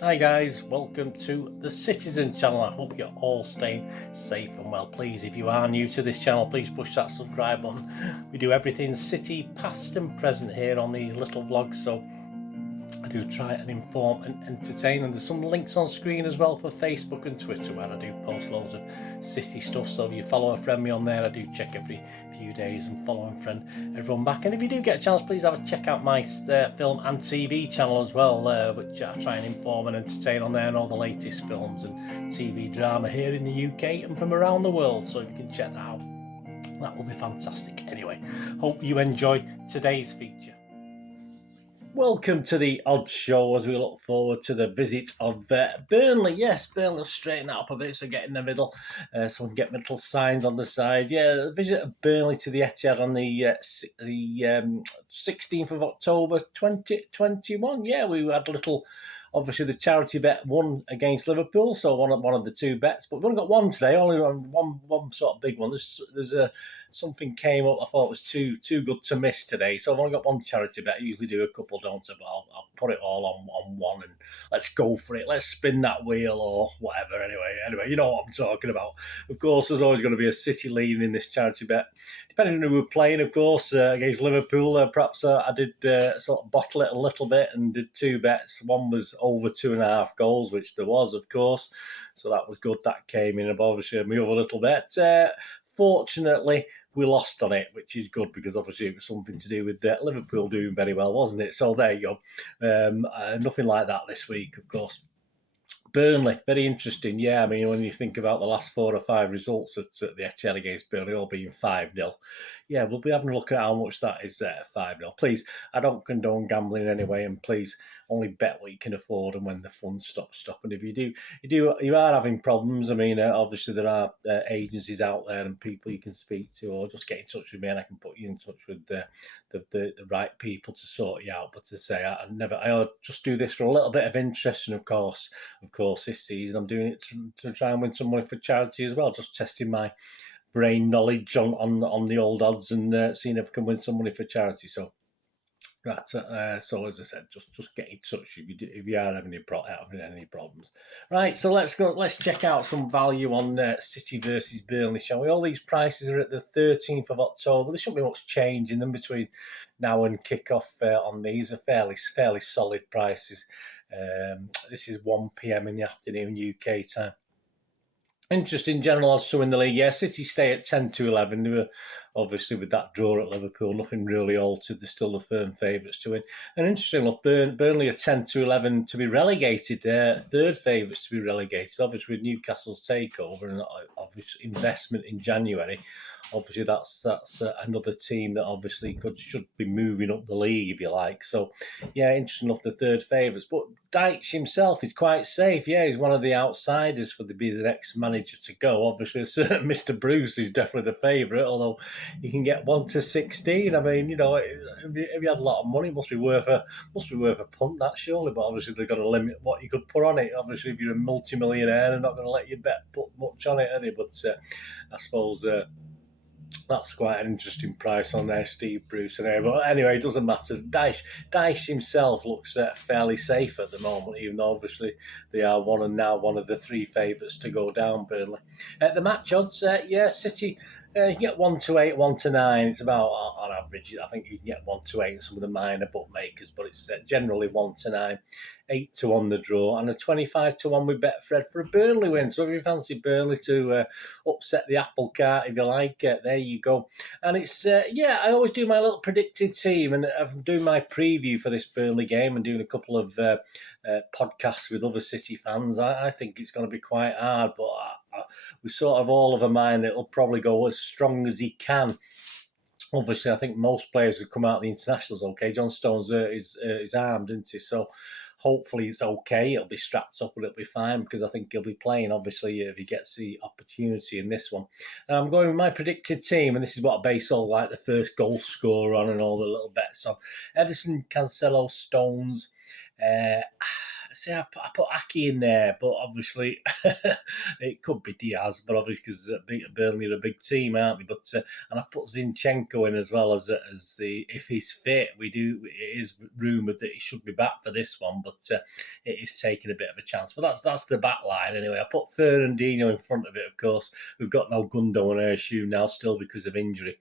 Hi guys, welcome to the Citizen channel. I hope you're all staying safe and well. Please, if you are new to this channel, please push that subscribe button. We do everything City, past and present here on these little vlogs, so I do try and inform and entertain, and there's some links on screen as well for Facebook and Twitter where I do post loads of city stuff. So if you follow a friend me on there, I do check every few days and follow and friend everyone back. And if you do get a chance, please have a check out my film and TV channel as well, which I try and inform and entertain on there, and all the latest films and TV drama here in the UK and from around the world. So if you can check that out, that will be fantastic. Anyway, hope you enjoy today's feature. Welcome to the Odd Show as we look forward to the visit of Burnley. Yes, Burnley will straighten that up a bit, so get in the middle so we can get little signs on the side. Yeah, the visit of Burnley to the Etihad on the 16th of October 2021. Yeah, we had a little... Obviously, the charity bet won against Liverpool, so one of the two bets. But we've only got one today, only one sort of big one. There's something came up I thought was too good to miss today, so I've only got one charity bet. I usually do a couple, don't I? But I'll put it all on one, and let's go for it. Let's spin that wheel or whatever. Anyway, you know what I'm talking about. Of course, there's always going to be a City leading in this charity bet, depending on who we're playing. Of course, against Liverpool, perhaps I did sort of bottle it a little bit and did two bets. One was over 2.5 goals, which there was, of course, so that was good. That came in above my other little bet. Fortunately, we lost on it, which is good because obviously it was something to do with Liverpool doing very well, wasn't it? So there you go. Nothing like that this week, of course. Burnley, very interesting. Yeah, I mean, when you think about the last 4 or 5 results at the Etihad against Burnley, all being 5-0. Yeah, we'll be having a look at how much that is there, 5-0. Please, I don't condone gambling anyway, and please only bet what you can afford and when the funds stop. And if you are having problems, I mean, obviously there are agencies out there and people you can speak to, or just get in touch with me and I can put you in touch with the right people to sort you out. But to say I just do this for a little bit of interest, and of course this season I'm doing it to try and win some money for charity as well, just testing my brain knowledge on the old odds and seeing if I can win some money for charity. So that's so as I said, just get in touch if you are having any problems. Right, so let's check out some value on City versus Burnley, shall we? All these prices are at the 13th of October. There shouldn't be much change in them between now and kick-off on these. Are fairly solid prices. This is 1 p.m. in the afternoon UK time. Interest in general odds to win the league. Yeah, City stay at 10-11. They were obviously with that draw at Liverpool, nothing really altered. They're still the firm favourites to win. And interesting enough, Burnley are 10-11 to be relegated. Third favourites to be relegated. Obviously with Newcastle's takeover and obvious investment in January. Obviously that's another team that obviously should be moving up the league, if you like. So yeah, interesting enough, the third favourites. But Dyche himself is quite safe. Yeah, he's one of the outsiders for be the next manager to go. Obviously, a certain Mr. Bruce is definitely the favourite, although you can get 1-16. I mean, you know, if you had a lot of money, it must be worth a punt, that surely. But obviously, they've got to limit what you could put on it. Obviously, if you're a multi-millionaire, they're not going to let you put much on it, are they? But I suppose that's quite an interesting price on there, Steve Bruce. But anyway, it doesn't matter. Dyche himself looks fairly safe at the moment, even though obviously they are one of the 3 favourites to go down, Burnley. The match odds, City... you can get 1-8, 1-9. It's about, on average, I think you can get 1-8 in some of the minor bookmakers, but it's generally 1-9, 8-1 the draw, and a 25-1 with Betfred for a Burnley win. So if you fancy Burnley to upset the apple cart, if you like, there you go. And it's, I always do my little predicted team, and I'm doing my preview for this Burnley game and doing a couple of podcasts with other City fans. I think it's going to be quite hard, but we sort of all of a mind that it'll probably go as strong as he can. Obviously, I think most players who come out of the internationals okay. John Stones is armed, isn't he? So hopefully it's okay. It'll be strapped up and it'll be fine because I think he'll be playing, obviously, if he gets the opportunity in this one. And I'm going with my predicted team, and this is what I base all like the first goal scorer on and all the little bets on. Ederson, Cancelo, Stones, say I put Aki in there, but obviously it could be Diaz, but obviously because Burnley are a big team, aren't they? But and I put Zinchenko in as well as the if he's fit. It is rumoured that he should be back for this one, but it is taking a bit of a chance. But that's the back line anyway. I put Fernandinho in front of it, of course. We've got no Gundo and Urshu now still because of injury.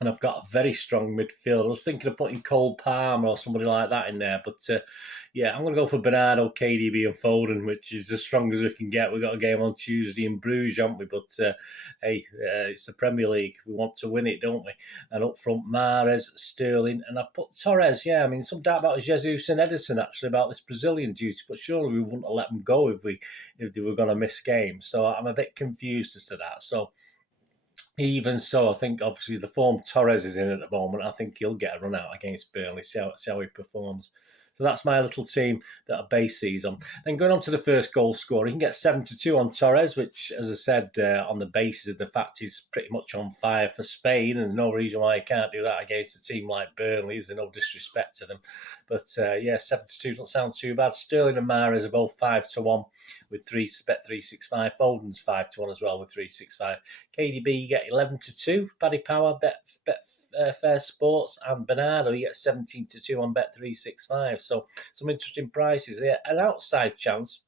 And I've got a very strong midfield. I was thinking of putting Cole Palmer or somebody like that in there. But, I'm going to go for Bernardo, KDB and Foden, which is as strong as we can get. We've got a game on Tuesday in Bruges, haven't we? But, it's the Premier League. We want to win it, don't we? And up front, Mahrez, Sterling. And I've put Torres, some doubt about Jesus and Edison, actually, about this Brazilian duty. But surely we wouldn't have let them go if they were going to miss games. So I'm a bit confused as to that. So, even so, I think obviously the form Torres is in at the moment, I think he'll get a run out against Burnley, see how he performs. So that's my little team that I base these on. Then going on to the first goal scorer, he can get 7-2 on Torres, which, as I said, on the basis of the fact he's pretty much on fire for Spain, and there's no reason why he can't do that against a team like Burnley. There's no disrespect to them. But 7-2 doesn't sound too bad. Sterling and Mahrez are both 5-1 with bet 365. Foden's 5-1 as well with 365. KDB, you get 11-2. Paddy Power, bet Fair Sports, and Bernardo, you get 17-2 on bet 365. So some interesting prices there. An outside chance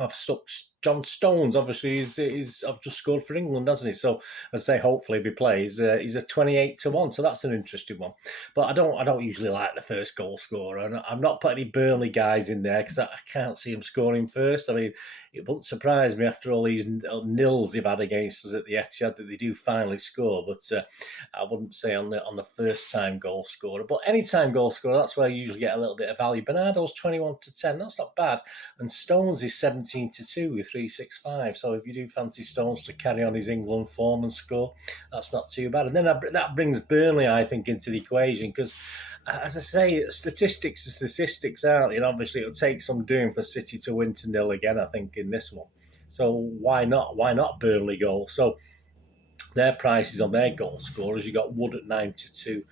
I've stuck John Stones. Obviously, he's I've just scored for England, hasn't he? So I'd say hopefully if he plays, he's a 28-1. So that's an interesting one. But I don't usually like the first goal scorer, and I'm not putting any Burnley guys in there because I can't see him scoring first. I mean, it wouldn't surprise me after all these nils they've had against us at the Etihad that they do finally score. But I wouldn't say on the first time goal scorer. But any time goal scorer, that's where you usually get a little bit of value. Bernardo's 21-10. That's not bad. And Stones is 17-2 with 365. So if you do fancy Stones to carry on his England form and score, that's not too bad. And then that brings Burnley, I think, into the equation because, as I say, statistics are statistics, aren't they? And obviously it'll take some doing for City to win to nil again, I think, in this one. So why not? Why not Burnley goal? So their prices on their goal scorers, you got Wood at 9-2,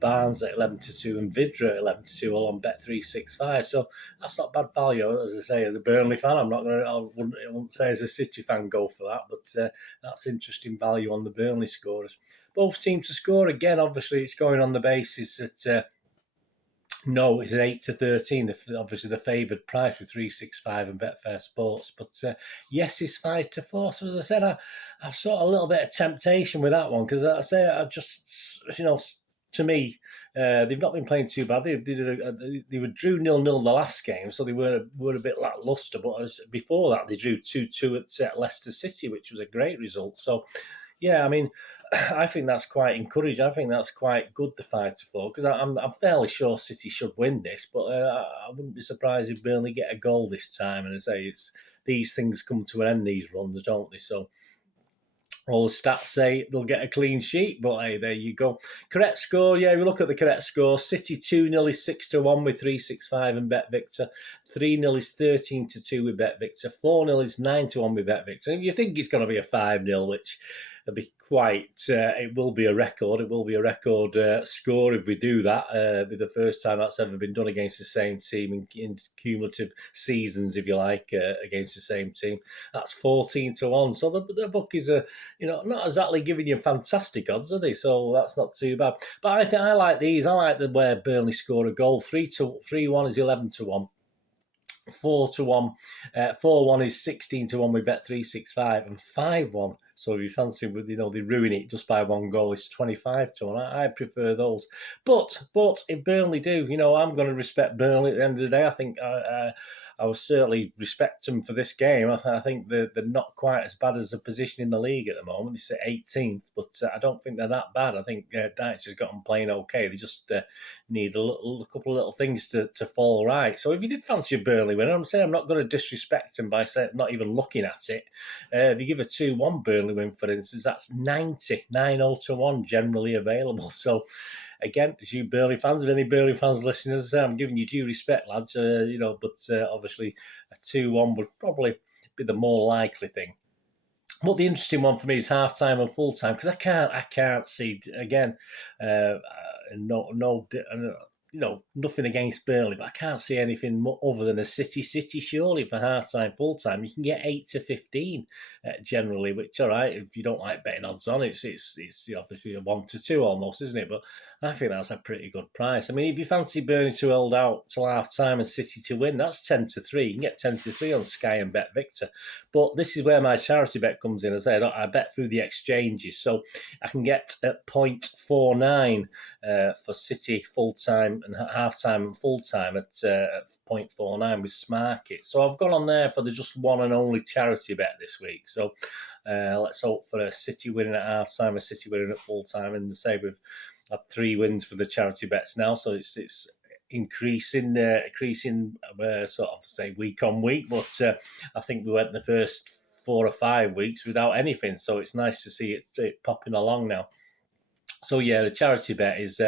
Barnes at 11-2, and Vidra at 11-2, all on bet 365. So that's not bad value. As I say, as a Burnley fan, I wouldn't say as a City fan go for that, but that's interesting value on the Burnley scorers. Both teams to score again. Obviously, it's going on the basis that. No, it's an 8-13. Obviously, the favoured price with 365 and Betfair Sports. But yes, it's 5-4. So as I said, I've sort of a little bit of temptation with that one because I just to me, they've not been playing too bad. They drew 0-0 the last game, so they were a bit lacklustre. But before that, they drew 2-2 at Leicester City, which was a great result. So. Yeah, I mean, I think that's quite encouraging. I think that's quite good, the 5-4, because I'm fairly sure City should win this, but I wouldn't be surprised if Burnley get a goal this time. And I say these things come to an end, these runs, don't they? So all the stats say they'll get a clean sheet, but hey, there you go. Correct score, yeah, if you look at the correct score, City 2-0 is 6-1 with 365 and Bet Victor. 3-0 is 13-2 with Bet Victor. 4-0 is 9-1 with Bet Victor. And you think it's going to be a 5-0, which will be it will be a record. It will be a record score if we do that. It'll be the first time that's ever been done against the same team in cumulative seasons, if you like, against the same team. That's 14-1. So the bookies are, not exactly giving you fantastic odds, are they? So that's not too bad. But I think I like these. I like where Burnley score a goal. 3-1 is 11-1. 4-1, 4-1 is 16-1 with Bet 365, and 5-1. So if you fancy, they ruin it just by one goal, it's 25-1. I prefer those. But if Burnley do, I'm going to respect Burnley at the end of the day. I think I will certainly respect them for this game. I think they're not quite as bad as the position in the league at the moment. It's at 18th, but I don't think they're that bad. I think Dyche has got them playing okay. They just need a couple of little things to fall right. So if you did fancy a Burnley winner, I'm saying I'm not going to disrespect them by saying not even looking at it. If you give a 2-1 Burnley win, for instance, that's 90-1 generally available. So again, as you Burnley fans, if any Burnley fans listeners, I'm giving you due respect, lads. But obviously a 2-1 would probably be the more likely thing. But the interesting one for me is half time and full time because I can't see again. nothing against Burnley, but I can't see anything other than a City surely for half-time, full-time. You can get 8 to 15 generally, which, all right, if you don't like betting odds on, it's obviously a 1 to 2 almost, isn't it? But I think that's a pretty good price. I mean, if you fancy Burnley to hold out till half-time and City to win, that's 10 to 3. You can get 10 to 3 on Sky and Bet Victor. But this is where my charity bet comes in. As I said, I bet through the exchanges. So I can get at 0.49 for City full-time and half-time and full-time at 0.49 with Smarket. So I've gone on there for the just one and only charity bet this week. So let's hope for a City winning at half-time, a City winning at full-time. And say we've had 3 wins for the charity bets now. So it's increasing sort of say week on week. But I think we went the first 4 or 5 weeks without anything. So it's nice to see it popping along now. So, yeah, the charity bet is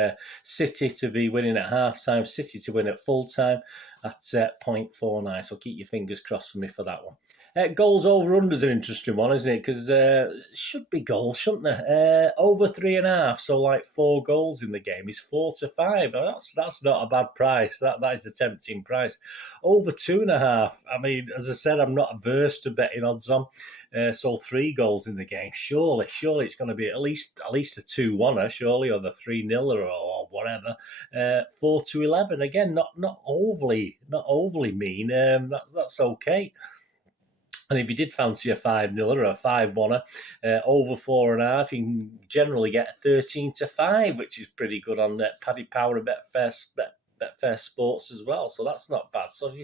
City to be winning at half-time, City to win at full-time at 0.49. So keep your fingers crossed for me for that one. Goals over under is an interesting one, isn't it? Because should be goals, shouldn't there? Over 3.5, so like 4 goals in the game is 4 to 5. That's not a bad price. That is a tempting price. Over 2.5. I mean, as I said, I'm not averse to betting odds on. So 3 goals in the game. Surely it's going to be at least a 2-1, surely, or the 3-0 or whatever. 4 to 11. Again, not overly mean. That's okay. And if you did fancy a 5-0 or a 5-1, over 4.5, you can generally get 13 to 5, which is pretty good on Paddy Power and Betfair Sports as well. So that's not bad. So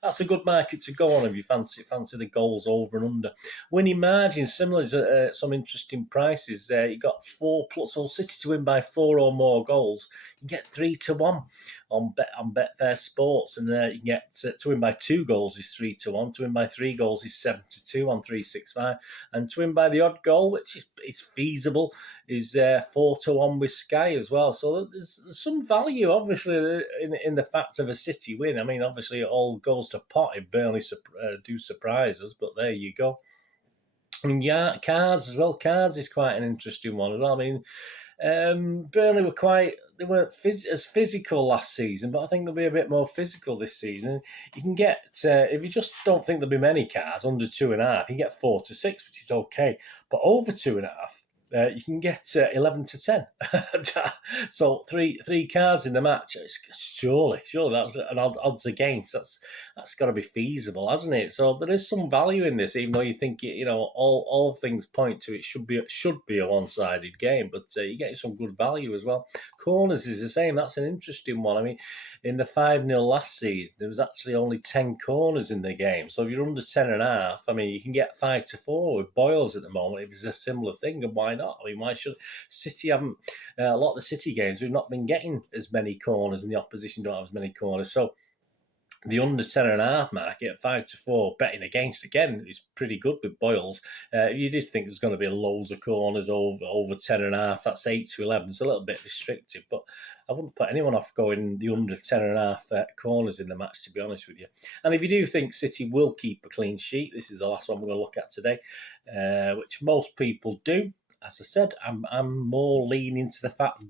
that's a good market to go on if you fancy the goals over and under. Winning margins, similar to some interesting prices. You got 4 plus, so City to win by 4 or more goals. You get 3 to 1 on Betfair Sports, and you get to win by 2 goals is 3 to 1. To win by 3 goals is 7 to 2 on 365, and to win by the odd goal, which is feasible, is 4 to 1 with Sky as well. So there's some value, obviously, in the fact of a City win. I mean, obviously, it all goes to pot if Burnley do surprise us, but there you go. I mean, yeah, cards as well. Cards is quite an interesting one as well. I mean, Burnley they weren't as physical last season, but I think they'll be a bit more physical this season. You can get, if you just don't think there'll be many cards, under 2.5, you can get 4 to 6, which is okay. But over 2.5, you can get 11 to 10. So three cards in the match. Surely that's an odds against. That's got to be feasible, hasn't it? So there is some value in this, even though you think all things point to it should be a one-sided game. But you get some good value as well. Corners is the same. That's an interesting one. I mean, in the 5-0 last season, there was actually only 10 corners in the game. So if you're under 10.5, I mean, you can get 5 to 4 with Boyles at the moment. If it's a similar thing, and why not? I mean, why should City haven't a lot of the City games? We've not been getting as many corners, and the opposition don't have as many corners. So the under 10.5 market at 5 to 4 betting against again is pretty good with Boyles. You did think there's going to be loads of corners over 10.5. That's 8 to 11. It's a little bit restrictive, but I wouldn't put anyone off going the under 10.5 corners in the match, to be honest with you. And if you do think City will keep a clean sheet, this is the last one we're going to look at today, which most people do. As I said, I'm more leaning to the fact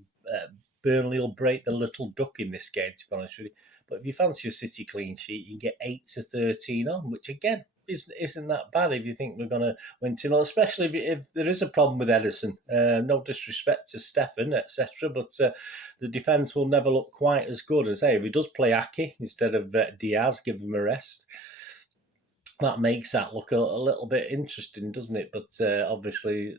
Burnley will break the little duck in this game, to be honest with you. But if you fancy a City clean sheet, you can get 8 to 13 on, which again isn't that bad if you think we're going to win 2-0, especially if there is a problem with Ederson. No disrespect to Stefan, etc., but the defence will never look quite as good as, if he does play Aki instead of Diaz, give him a rest. That makes that look a little bit interesting, doesn't it? But obviously,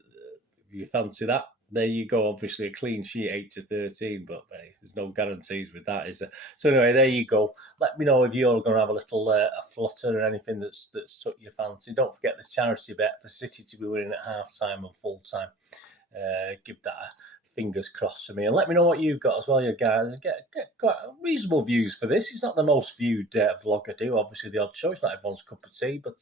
if you fancy that, there you go. Obviously, a clean sheet, 8 to 13, but there's no guarantees with that, is there? So anyway, there you go. Let me know if you're going to have a little a flutter or anything that's took your fancy. Don't forget the charity bet for City to be winning at half-time and full-time. Give that a fingers crossed for me. And let me know what you've got as well, you guys. Get quite reasonable views for this. It's not the most viewed vlog I do. Obviously, the odd show. It's not everyone's cup of tea, but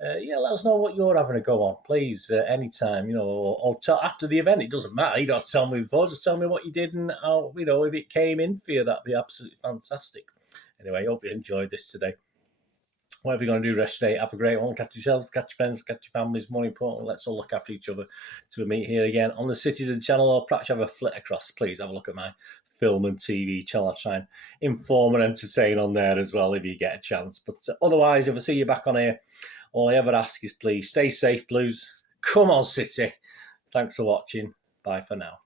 let us know what you're having a go on, please, anytime, or after the event. It doesn't matter. You don't have to tell me before. Just tell me what you did and how, if it came in for you, that'd be absolutely fantastic. Anyway, I hope you enjoyed this today. Whatever you're going to do rest today, have a great one. Catch yourselves, catch your friends, catch your families. More importantly, let's all look after each other till we meet here again on the Citizen channel, or perhaps have a flit across. Please have a look at my film and TV channel. I try and inform and entertain on there as well if you get a chance. But otherwise, if I see you back on here, all I ever ask is please stay safe, Blues. Come on, City. Thanks for watching. Bye for now.